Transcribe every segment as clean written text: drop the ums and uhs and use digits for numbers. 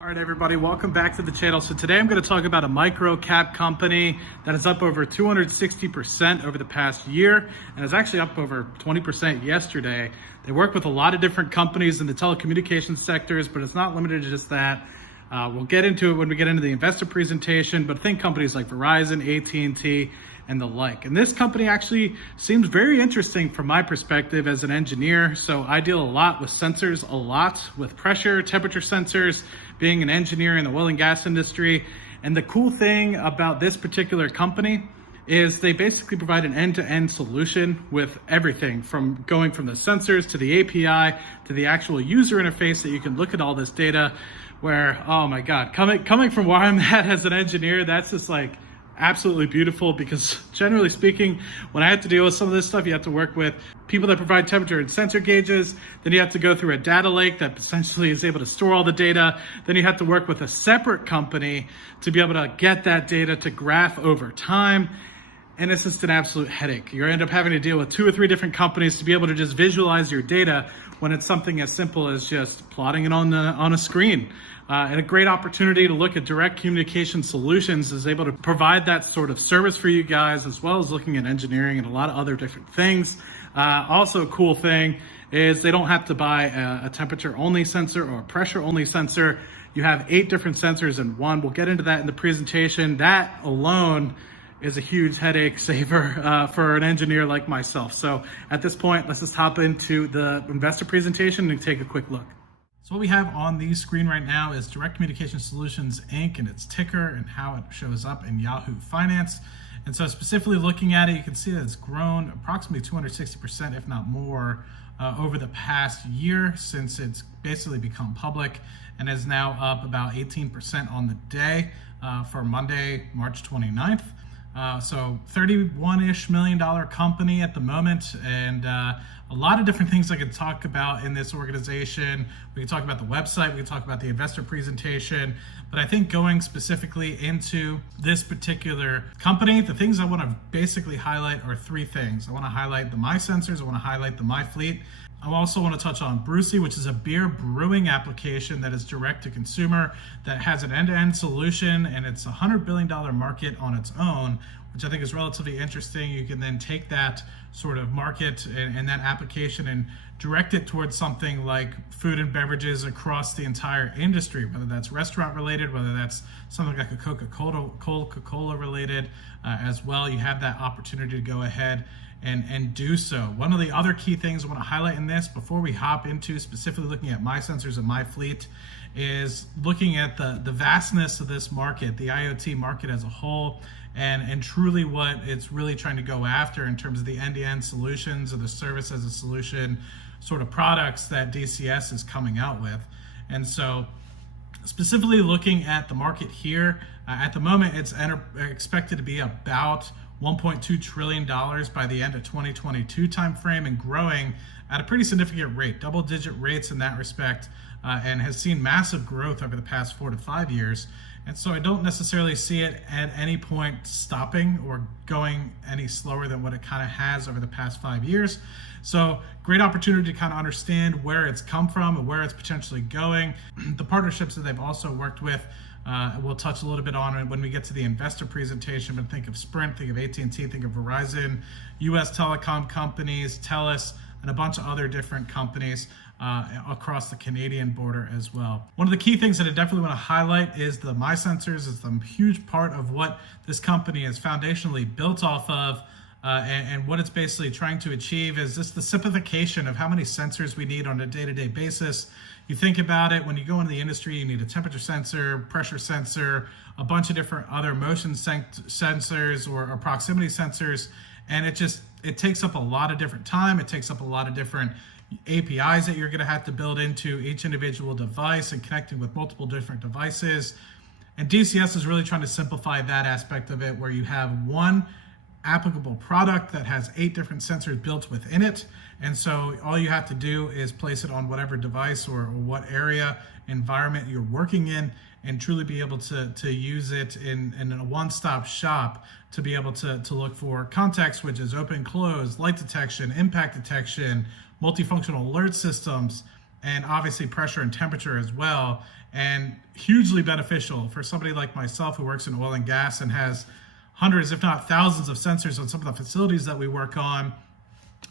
All right, everybody, welcome back to the channel. So today I'm going to talk about a micro-cap company that is up over 260% over the past year, and is actually up over 20% yesterday. They work with a lot of different companies in the telecommunications sectors, but it's not limited to just that. We'll get into it when we get into the investor presentation, but think companies like Verizon, AT&T, and the like. And this company actually seems very interesting from my perspective as an engineer. So I deal a lot with sensors, a lot with pressure, temperature sensors, being an engineer in the oil and gas industry. And the cool thing about this particular company is they basically provide an end-to-end solution with everything from going from the sensors to the API to the actual user interface that you can look at all this data where, oh my God, coming from where I'm at as an engineer, that's just like absolutely beautiful, because generally speaking, when I have to deal with some of this stuff, you have to work with people that provide temperature and sensor gauges. Then you have to go through a data lake that essentially is able to store all the data. Then you have to work with a separate company to be able to get that data to graph over time. And it's just an absolute headache. You end up having to deal with 2 or 3 different companies to be able to just visualize your data when it's something as simple as just plotting it on a screen. And a great opportunity to look at direct communication solutions is able to provide that sort of service for you guys, as well as looking at engineering and a lot of other different things. Also a cool thing is they don't have to buy a temperature only sensor or a pressure only sensor. You have 8 different sensors in one. We'll get into that in the presentation. That alone is a huge headache saver for an engineer like myself. So at this point, let's just hop into the investor presentation and take a quick look. So what we have on the screen right now is Direct Communication Solutions Inc. and its ticker and how it shows up in Yahoo Finance. And so specifically looking at it, you can see that it's grown approximately 260%, if not more, over the past year since it's basically become public, and is now up about 18% on the day for Monday, March 29th. So $31-ish million company at the moment, and a lot of different things I could talk about in this organization. We can talk about the website, we can talk about the investor presentation, but I think going specifically into this particular company, the things I want to basically highlight are 3 things. I want to highlight the My Sensors, I want to highlight the My Fleet. I also want to touch on Brucey, which is a beer brewing application that is direct to consumer, that has an end-to-end solution, and it's a $100 billion market on its own, which I think is relatively interesting. You can then take that sort of market and that application and direct it towards something like food and beverages across the entire industry, whether that's restaurant related, whether that's something like a Coca-Cola related as well. You have that opportunity to go ahead and do so. One of the other key things I want to highlight in this before we hop into specifically looking at My Sensors and My Fleet is looking at the vastness of this market, the IoT market as a whole, and truly what it's really trying to go after in terms of the end-to-end solutions or the service as a solution sort of products that DCS is coming out with. And so specifically looking at the market here, at the moment it's expected to be about $1.2 trillion by the end of 2022 timeframe, and growing at a pretty significant rate, double-digit rates in that respect, and has seen massive growth over the past 4 to 5 years. And so I don't necessarily see it at any point stopping or going any slower than what it kind of has over the past 5 years. So great opportunity to kind of understand where it's come from and where it's potentially going. The partnerships that they've also worked with, we'll touch a little bit on it when we get to the investor presentation, but think of Sprint, think of AT&T, think of Verizon, US telecom companies, TELUS, and a bunch of other different companies across the Canadian border as well. One of the key things that I definitely want to highlight is the My Sensors is a huge part of what this company is foundationally built off of. And what it's basically trying to achieve is just the simplification of how many sensors we need on a day-to-day basis. You think about it, when you go into the industry, you need a temperature sensor, pressure sensor, a bunch of different other motion sensors or proximity sensors, and it takes up a lot of different time. It takes up a lot of different APIs that you're going to have to build into each individual device and connecting with multiple different devices. And DCS is really trying to simplify that aspect of it, where you have one applicable product that has 8 different sensors built within it. And so all you have to do is place it on whatever device or what area environment you're working in, and truly be able to use it in a one-stop shop to be able to look for context switches, open, close, light detection, impact detection, multifunctional alert systems, and obviously pressure and temperature as well, and hugely beneficial for somebody like myself who works in oil and gas and has hundreds, if not thousands, of sensors on some of the facilities that we work on.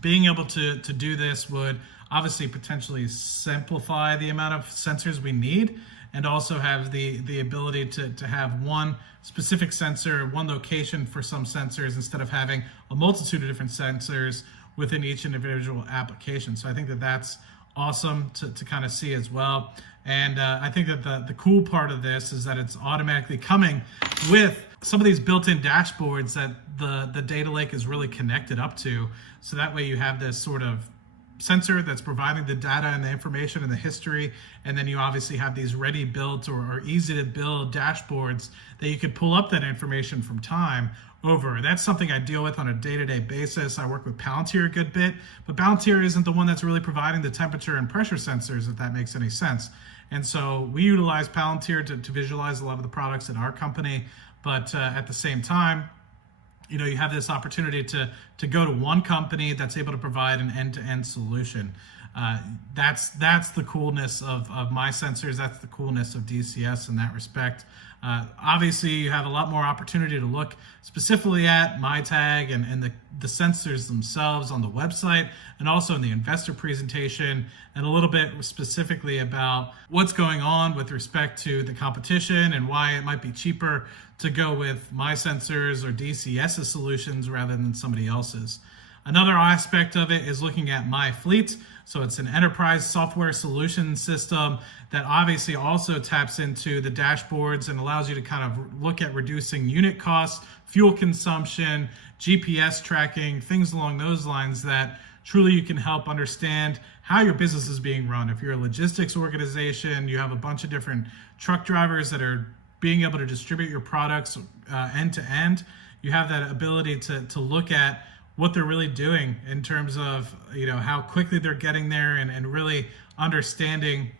Being able to do this would obviously potentially simplify the amount of sensors we need, and also have the ability to have one specific sensor, one location for some sensors, instead of having a multitude of different sensors within each individual application. So I think that that's awesome to kind of see as well. And I think that the cool part of this is that it's automatically coming with some of these built-in dashboards that the data lake is really connected up to. So that way you have this sort of sensor that's providing the data and the information and the history, and then you obviously have these ready built or easy to build dashboards that you could pull up that information from time over. That's something I deal with on a day-to-day basis. I work with Palantir a good bit, but Palantir isn't the one that's really providing the temperature and pressure sensors, if that makes any sense. And so we utilize Palantir to visualize a lot of the products in our company, but at the same time, you know, you have this opportunity to go to one company that's able to provide an end-to-end solution. That's the coolness of my sensors. That's the coolness of DCS in that respect. Obviously, you have a lot more opportunity to look specifically at MyTag and the sensors themselves on the website, and also in the investor presentation, and a little bit specifically about what's going on with respect to the competition and why it might be cheaper to go with my sensors or DCS's solutions rather than somebody else's. Another aspect of it is looking at my fleet. So it's an enterprise software solution system that obviously also taps into the dashboards and allows you to kind of look at reducing unit costs, fuel consumption, GPS tracking, things along those lines that truly you can help understand how your business is being run. If you're a logistics organization, you have a bunch of different truck drivers that are being able to distribute your products end to end, you have that ability to look at what they're really doing in terms of, you know, how quickly they're getting there, and really understanding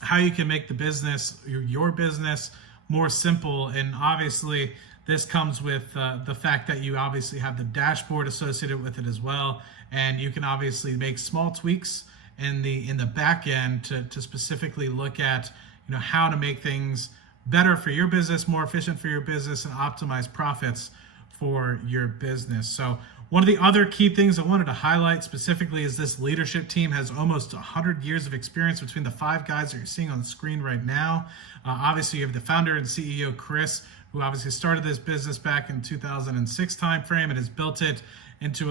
how you can make the business, your business, more simple. And obviously this comes with the fact that you obviously have the dashboard associated with it as well, and you can obviously make small tweaks in the back end to specifically look at, you know, how to make things better for your business, more efficient for your business, and optimize profits for your business. So one of the other key things I wanted to highlight specifically is this leadership team has almost 100 years of experience between the 5 guys that you're seeing on the screen right now. Obviously, you have the founder and CEO, Chris, who obviously started this business back in 2006 timeframe and has built it into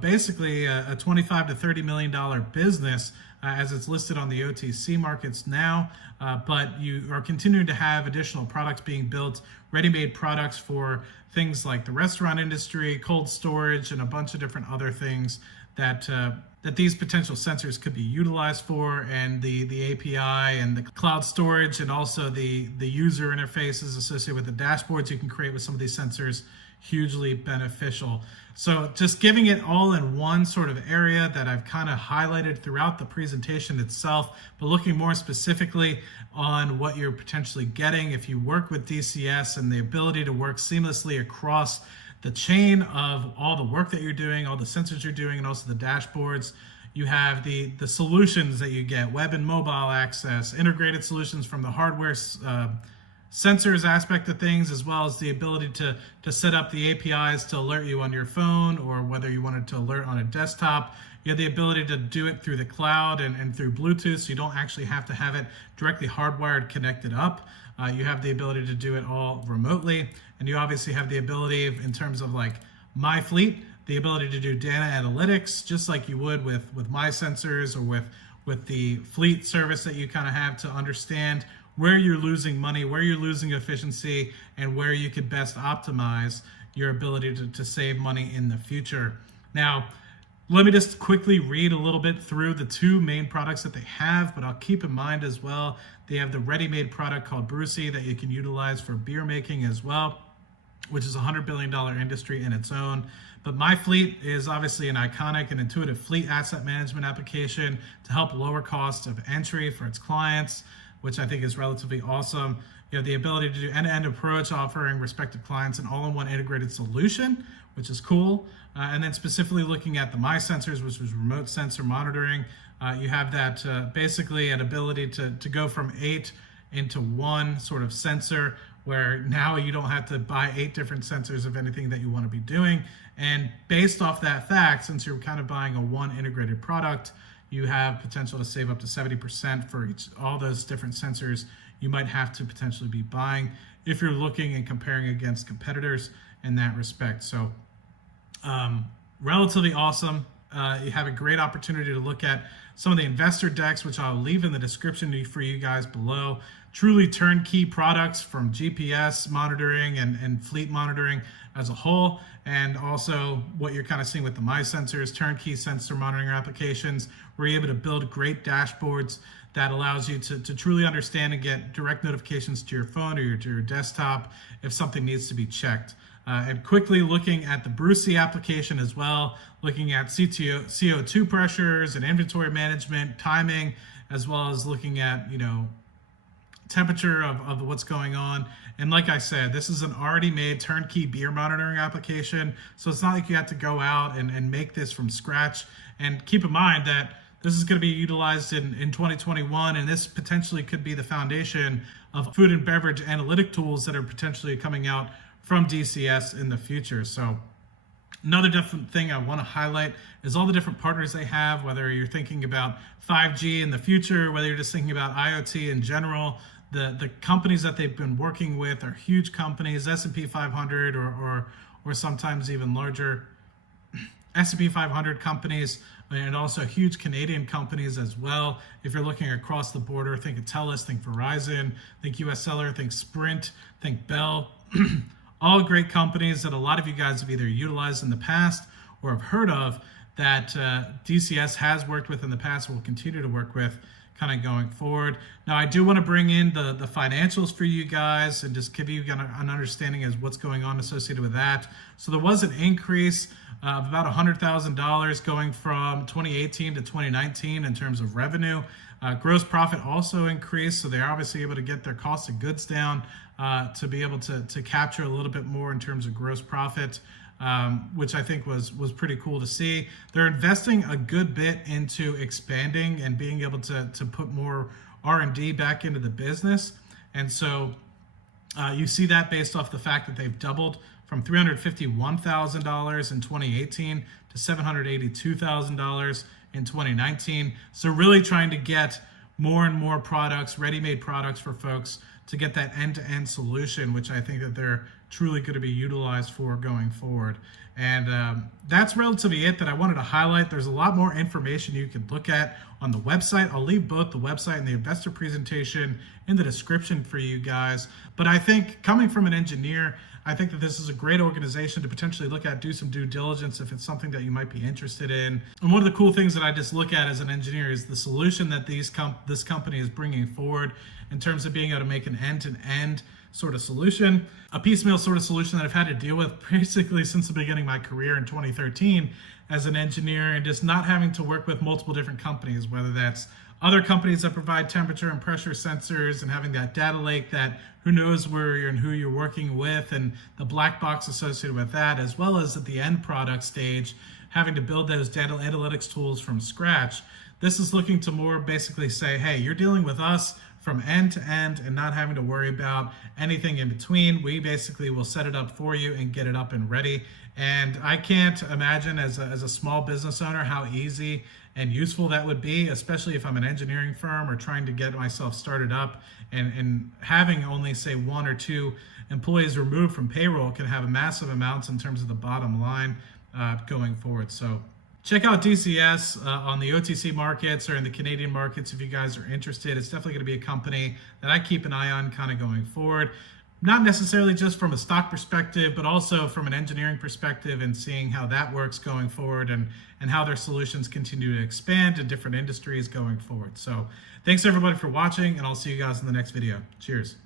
basically a $25 to $30 million business as it's listed on the OTC markets now. But you are continuing to have additional products being built, ready-made products for things like the restaurant industry, cold storage, and a bunch of different other things that these potential sensors could be utilized for, and the API and the cloud storage, and also the user interfaces associated with the dashboards you can create with some of these sensors, hugely beneficial. So just giving it all in one sort of area that I've kind of highlighted throughout the presentation itself, but looking more specifically on what you're potentially getting if you work with DCS, and the ability to work seamlessly across the chain of all the work that you're doing, all the sensors you're doing, and also the dashboards. You have the solutions that you get, web and mobile access, integrated solutions from the hardware sensors aspect of things, as well as the ability to set up the APIs to alert you on your phone, or whether you wanted to alert on a desktop. You have the ability to do it through the cloud and through Bluetooth, so you don't actually have to have it directly hardwired connected up. You have the ability to do it all remotely, and you obviously have the ability in terms of like my fleet, the ability to do data analytics just like you would with my sensors, or with the fleet service that you kind of have, to understand where you're losing money, where you're losing efficiency, and where you could best optimize your ability to save money in the future. Now, let me just quickly read a little bit through the 2 main products that they have, but I'll keep in mind as well, they have the ready-made product called Brucey that you can utilize for beer making as well, which is a $100 billion industry in its own. But My Fleet is obviously an iconic and intuitive fleet asset management application to help lower costs of entry for its clients. which I think is relatively awesome. You have the ability to do end-to-end approach, offering respective clients an all-in-one integrated solution, which is cool. And then specifically looking at the My Sensors, which was remote sensor monitoring, you have that basically an ability to go from 8 into 1 sort of sensor, where now you don't have to buy 8 different sensors of anything that you want to be doing. And based off that fact, since you're kind of buying a one integrated product, you have potential to save up to 70% for all those different sensors you might have to potentially be buying if you're looking and comparing against competitors in that respect. So relatively awesome. You have a great opportunity to look at some of the investor decks, which I'll leave in the description for you guys below. Truly turnkey products from GPS monitoring and fleet monitoring as a whole, and also what you're kind of seeing with the My Sensors, turnkey sensor monitoring applications, where you're able to build great dashboards that allows you to truly understand and get direct notifications to your phone or to your desktop if something needs to be checked. And quickly looking at the Brucey application as well, looking at CO2 pressures and inventory management, timing, as well as looking at, temperature of what's going on. And like I said, this is an already made turnkey beer monitoring application. So it's not like you have to go out and make this from scratch. And keep in mind that this is going to be utilized in 2021, and this potentially could be the foundation of food and beverage analytic tools that are potentially coming out from DCS in the future. So another different thing I want to highlight is all the different partners they have, whether you're thinking about 5G in the future, whether you're just thinking about IoT in general. The companies that they've been working with are huge companies, S&P 500 or sometimes even larger S&P 500 companies, and also huge Canadian companies as well. If you're looking across the border, think of TELUS, think Verizon, think US Cellular, think Sprint, think Bell. All great companies that a lot of you guys have either utilized in the past or have heard of, that DCS has worked with in the past and will continue to work with kind of going forward. Now, I do want to bring in the financials for you guys and just give you an understanding as what's going on associated with that. So there was an increase of about $100,000 going from 2018 to 2019 in terms of revenue. Gross profit also increased, so they're obviously able to get their cost of goods down to be able to capture a little bit more in terms of gross profit, which I think was pretty cool to see. They're investing a good bit into expanding and being able to put more R&D back into the business. And so you see that based off the fact that they've doubled from $351,000 in 2018 to $782,000 in 2019. So really trying to get more and more products, ready-made products for folks to get that end-to-end solution, which I think that they're truly going to be utilized for going forward. And that's relatively it that I wanted to highlight. There's a lot more information you can look at on the website. I'll leave both the website and the investor presentation in the description for you guys. But I think coming from an engineer, I think that this is a great organization to potentially look at, do some due diligence if it's something that you might be interested in. And one of the cool things that I just look at as an engineer is the solution that this company is bringing forward in terms of being able to make an end-to-end sort of solution, a piecemeal sort of solution that I've had to deal with basically since the beginning of my career in 2013 as an engineer, and just not having to work with multiple different companies, whether that's other companies that provide temperature and pressure sensors and having that data lake that who knows where you're and who you're working with, and the black box associated with that, as well as at the end product stage, having to build those data analytics tools from scratch. This is looking to more basically say, hey, you're dealing with us from end to end and not having to worry about anything in between. We basically will set it up for you and get it up and ready. And I can't imagine as a small business owner how easy and useful that would be, especially if I'm an engineering firm or trying to get myself started up, and having only say 1 or 2 employees removed from payroll can have a massive amounts in terms of the bottom line going forward. So check out DCS on the OTC markets or in the Canadian markets if you guys are interested. It's definitely going to be a company that I keep an eye on kind of going forward. Not necessarily just from a stock perspective, but also from an engineering perspective, and seeing how that works going forward, and how their solutions continue to expand in different industries going forward. So thanks everybody for watching, and I'll see you guys in the next video. Cheers.